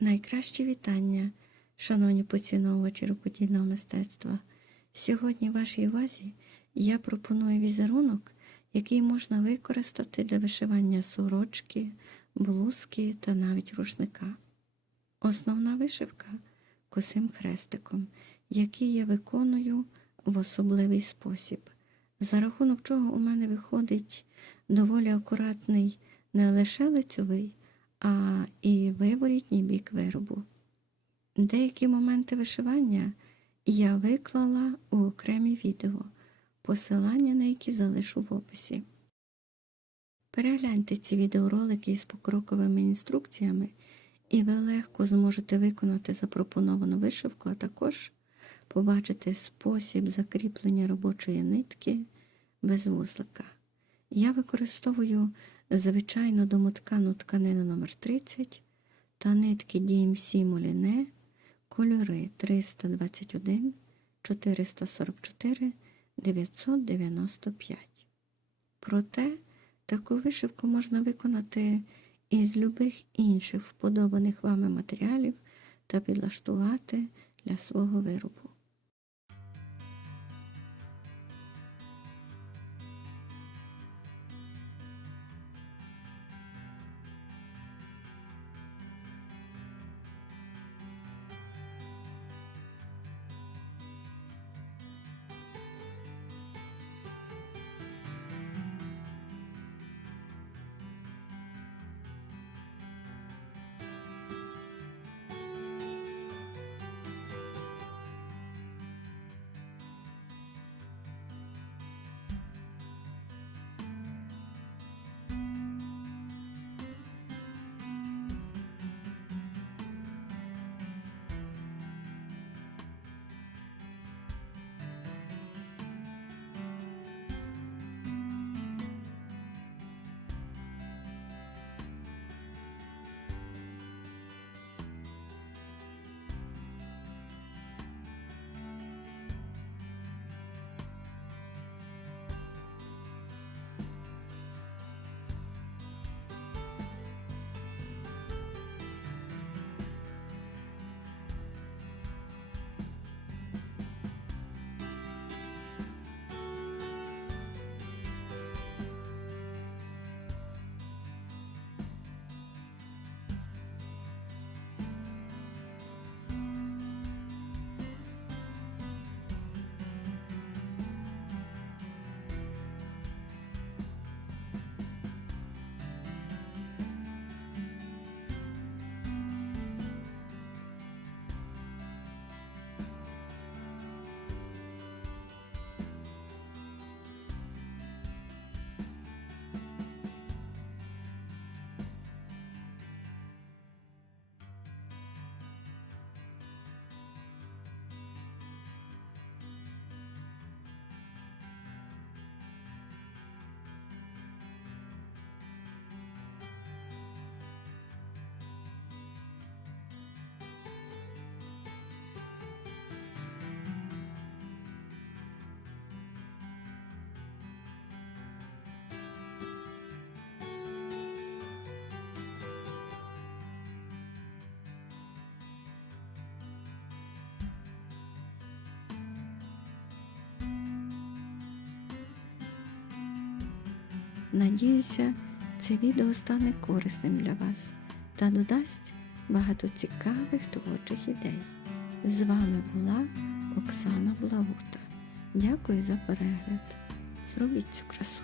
Найкращі вітання, шановні поціновувачі рукодільного мистецтва. Сьогодні вашій увазі я пропоную візерунок, який можна використати для вишивання сорочки, блузки та навіть рушника. Основна вишивка косим хрестиком, який я виконую в особливий спосіб, за рахунок чого у мене виходить доволі акуратний не лише лицьовий, а і виворітній бік виробу. Деякі моменти вишивання я виклала у окремі відео, посилання на які залишу в описі. Перегляньте ці відеоролики із покроковими інструкціями, і ви легко зможете виконати запропоновану вишивку, а також побачити спосіб закріплення робочої нитки без вузлика. Я використовую звичайно домоткану тканину номер 30 та нитки DMC Моліне, кольори 321, 444, 995. Проте таку вишивку можна виконати із любих інших вподобаних вами матеріалів та підлаштувати для свого виробу. Надіюся, це відео стане корисним для вас та додасть багато цікавих творчих ідей. З вами була Оксана Блаута. Дякую за перегляд. Зробіть цю красу.